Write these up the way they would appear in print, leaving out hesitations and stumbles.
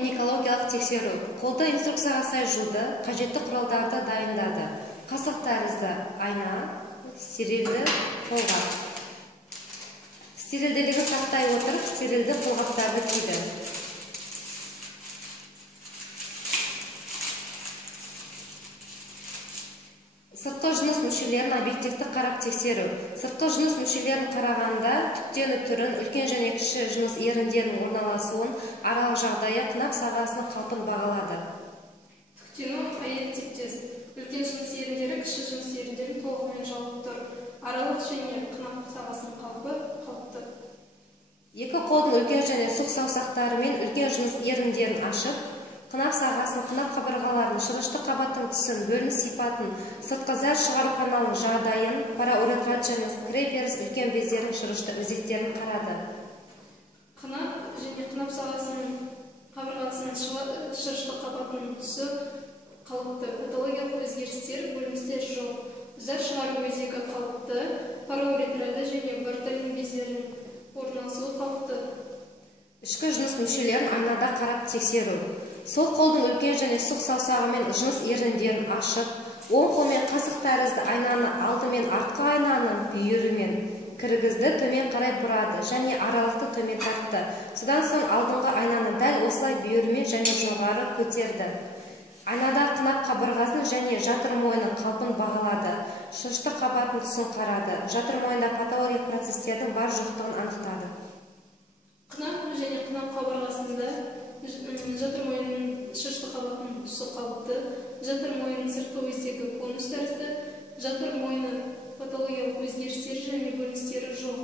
Гинекологиялық тексеру. Қолда инструкцияға сай жуды, қажетті құралдарды дайындады. Қасық тәрізді айна, стерилді қолғап. Стерилділігін сақтай отырып, стерилді қолғаптарды киді. Сыртқы жыныс мүшелерін объективті қарап тексеру. Сыртқы жыныс мүшелерін қарағанда түптену түрін, үлкен және кіші жыныс еріндерінің орналасуын, аралық жағдайы, қынап сағасының қалпын бағалады. Түктену қайет типтес. Үлкен жыныс еріндері кіші жыныс еріндерін толығымен жауып тұр. Аралық және қынап сағасының қалпы қалыпты. Екі қолдың үлкен және сұқ саусақтары мен үлкен жыныс еріндерін ашып, қынап сағасын, қынап қабырғаларын, шырышты қабаттың түсін, бөлініс сипатын, сыртқы зәр шығару каналының жағдайын, парауретрат және скреперс үлкен бездердің шырышты өзектерін қарады. Қынап және қынап сағасының қабырғасының шырышты қабаттың түсі қалыпты. Патологиялық өзгерістер, бөліністер жоқ. Зәр шығару өзегі қалыпты, парауретраты және бартолин бездерінің орналасуы қалыпты. Ішкі жыныс мүшелерін айнада қарап тексеру. Сол қолдың үлкен және сұқ саусағымен жыныс еріндерін ашып, оң қолмен қасық тәрізді айнаны алдымен артқы айнаның бүйірімен кіргізді, төмен қарай бұрады және аралықты төмен тартты. Содан соң алдыңғы айнаны дәл осылай бүйірімен және жоғары көтерді. Айнада қынап қабырғасын және жатыр мойнының қалпын бағалады. Шырышты қабаттың түсін қарады. Жатыр мойнында патологиялық процестердің бар жоқтығын анықтады. Қынап және қынап қабырғасында жатыр мойнының шырышты қабаттың түсі қалыпты. Жатыр мойнының сыртқы өзегі конус тәрізді. Жатыр мойны патологиялық өзгерістері және бөліністері жоқ.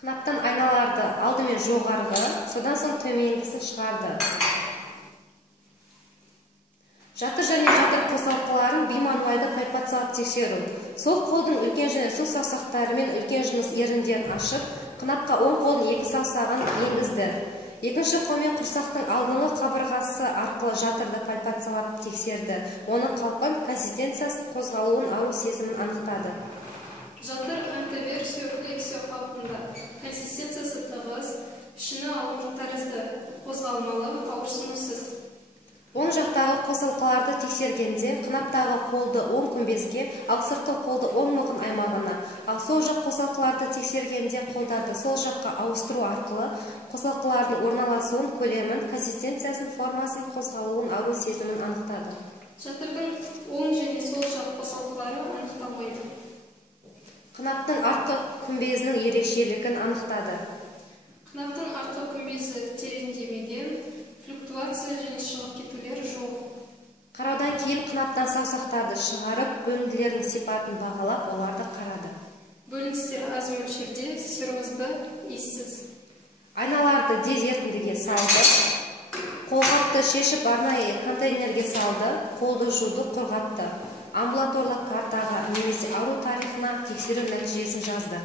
Қынаптан айналарды алдымен жоғарғы, содан соң төменгісін шығарды. Жатыр және жатыр қосалқыларын бимануальды пальпациялық тексеру. Сол қолдың үлкен және сұқ саусақтары мен үлкен жыныс еріндерін ашып, қынапқа оң қолдың екі саусағын енгізді. Екінші қолмен құрсақтың алдыңғы қабырғасы арқылы жатырды пальпациялап тексерді. Оның қалпын, консистенциясын, қозғалуын, ауыр сезімін анықтады. Жатыр антиверсио-флексио қалпында. Консистенциясы тығыз, пішіні ауыр тәрізді, қозғалмалы, ауырсынусыз. Оң жақтағы қосалқыларды тексергенде қынаптағы қолды оң күмбезге, ал сыртқы қолды оң мылғын аймағына, ал сол жақ қосалқыларды тексергенде қолдарды сол жаққа ауыстыру арқылы қосалқылардың орналасуын, көлемін, консистенциясын, формасын, қозғалуын, ауыр сезімін анықтады. Жатырдың оң және сол жақ қосалқылары анықталмайды. Қынаптың артқы күмбезінің ерекшелігін анықтады. Қынаптың артқы күмбезі тереңдемеген, флюктуация және шығып кетулер жоқ. Қараудан кейін қынаптан саусақтарды шығарып, бөлінділердің сипатын бағалап, оларды қарады. Бөліністер аз мөлшерде, серозды, иіссіз. Айналарды дез ерітіндіге салды. Қолғапты шешіп арнайы контейнерге салды. Қолды жуды, құрғатты. Амбулаторлық картаға немесе ауру тарихына тексеру нәтижесін жазды.